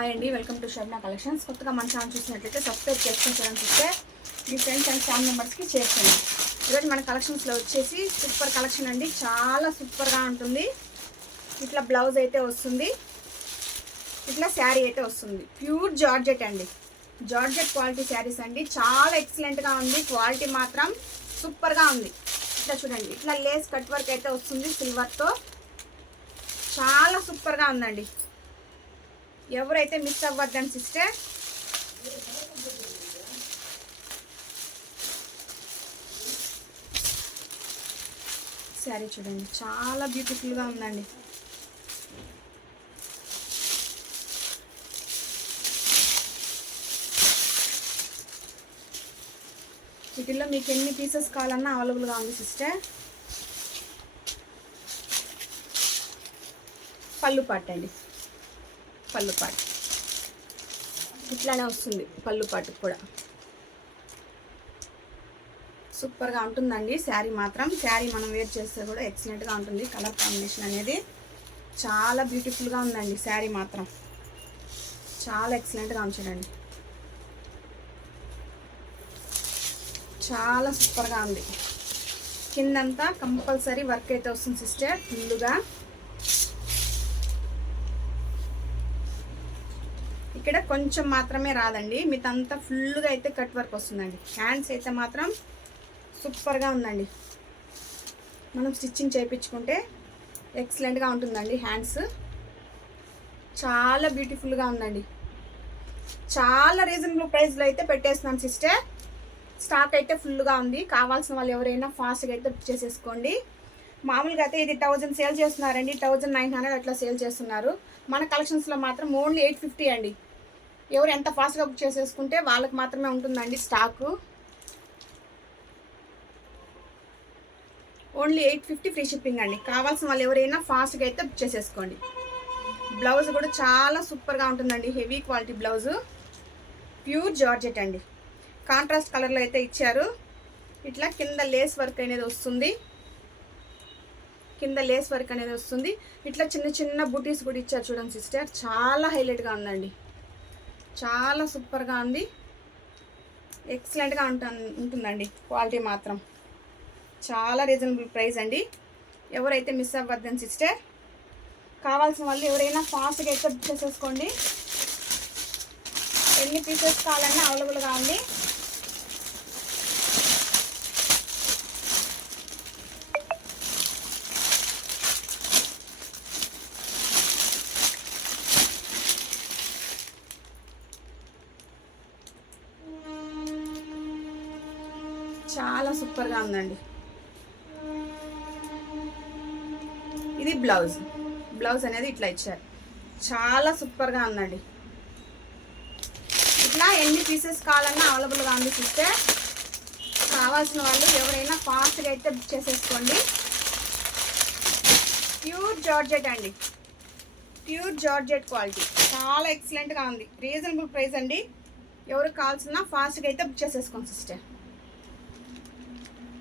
Hi అండి, welcome to షర్నా collections. కొత్తగా మన ఛానల్ చూసినట్లయితే సబ్స్క్రైబ్ చేసుకొని చూస్తే మీ ఫ్రెండ్స్ అండ్ ఫ్యామిలీ మెంబర్స్కి షేర్ చేయండి. ఈరోజు మన కలెక్షన్స్లో వచ్చేసి సూపర్ కలెక్షన్ అండి, చాలా సూపర్గా ఉంటుంది. ఇట్లా బ్లౌజ్ అయితే వస్తుంది, ఇట్లా శారీ అయితే వస్తుంది. ప్యూర్ జార్జెట్ అండి, జార్జెట్ క్వాలిటీ శారీస్ అండి. చాలా ఎక్సలెంట్గా ఉంది, క్వాలిటీ మాత్రం సూపర్గా ఉంది. ఇట్లా చూడండి, ఇట్లా లేస్ కట్ వర్క్ అయితే వస్తుంది సిల్వర్తో. చాలా సూపర్గా ఉందండి, ఎవరైతే మిస్ అవ్వద్దని సిస్టర్. శారీ చూడండి, చాలా బ్యూటిఫుల్గా ఉందండి. వీటిల్లో మీకు ఎన్ని పీసెస్ కావాలన్నా అవైలబుల్గా ఉంది సిస్టర్. పళ్ళు పాటు అండి, పళ్ళు పాటు ఇట్లానే వస్తుంది. పళ్ళు పాటు కూడా సూపర్గా ఉంటుందండి శారీ మాత్రం. శారీ మనం వేర్ చేస్తే కూడా ఎక్సలెంట్గా ఉంటుంది. కలర్ కాంబినేషన్ అనేది చాలా బ్యూటిఫుల్గా ఉందండి. శారీ మాత్రం చాలా ఎక్సలెంట్గా ఉంచండి, చాలా సూపర్గా ఉంది. కిందంతా కంపల్సరీ వర్క్ అయితే వస్తుంది సిస్టర్ ఫుల్గా. ఇక్కడ కొంచెం మాత్రమే రాదండి, మీతంతా ఫుల్గా అయితే కట్ వర్క్ వస్తుందండి. హ్యాండ్స్ అయితే మాత్రం సూపర్గా ఉందండి. మనం స్టిచ్చింగ్ చేయించుకుంటే ఎక్సలెంట్గా ఉంటుందండి. హ్యాండ్స్ చాలా బ్యూటిఫుల్గా ఉందండి. చాలా రీజనబుల్ ప్రైస్లో అయితే పెట్టేస్తున్నాను సిస్టర్. స్టాక్ అయితే ఫుల్గా ఉంది. కావాల్సిన వాళ్ళు ఎవరైనా ఫాస్ట్గా అయితే బుక్ చేసేసుకోండి. మామూలుగా అయితే ఇది 1000 సేల్ చేస్తున్నారండి, 1900 అట్లా సేల్ చేస్తున్నారు. మన కలెక్షన్స్లో మాత్రం ఓన్లీ 850 అండి. ఎవరు ఎంత ఫాస్ట్గా బుక్ చేసేసుకుంటే వాళ్ళకి మాత్రమే ఉంటుందండి స్టాకు. ఓన్లీ 850 ఫ్రీ షిప్పింగ్ అండి. కావాల్సిన వాళ్ళు ఎవరైనా ఫాస్ట్గా అయితే బుక్ చేసేసుకోండి. బ్లౌజ్ కూడా చాలా సూపర్గా ఉంటుందండి, heavy quality blouse. Pure georgette అండి, కాంట్రాస్ట్ కలర్లో అయితే ఇచ్చారు. ఇట్లా కింద లేస్ వర్క్ అనేది వస్తుంది, కింద లేస్ వర్క్ అనేది వస్తుంది. ఇట్లా చిన్న చిన్న బూటీస్ కూడా ఇచ్చారు చూడండి సిస్టర్. చాలా హైలైట్గా ఉందండి, చాలా సూపర్గా ఉంది. ఎక్సలెంట్గా ఉంటుందండి. క్వాలిటీ మాత్రం చాలా రీజనబుల్ ప్రైస్ అండి. ఎవరైతే మిస్ అవ్వద్దని సిస్టర్. కావాల్సిన వాళ్ళు ఎవరైనా ఫాస్ట్గా అయితే బుక్ చేసేసుకోండి. ఎన్ని పీసెస్ కావాలన్నా అవైలబుల్గా ఉంది. చాలా సూపర్గా ఉందండి. ఇది బ్లౌజ్, బ్లౌజ్ అనేది ఇట్లా ఇచ్చారు. చాలా సూపర్గా ఉందండి. ఇట్లా ఎన్ని పీసెస్ కావాలన్నా అవైలబుల్గా ఉంది సిస్టర్. కావాల్సిన వాళ్ళు ఎవరైనా ఫాస్ట్గా అయితే బుక్ చేసేసుకోండి. ప్యూర్ జార్జెట్ అండి, ప్యూర్ జార్జెట్ క్వాలిటీ చాలా ఎక్సలెంట్గా ఉంది. రీజనబుల్ ప్రైస్ అండి. ఎవరికి కావాల్సిన ఫాస్ట్గా అయితే బుక్ చేసేసుకోండి సిస్టర్.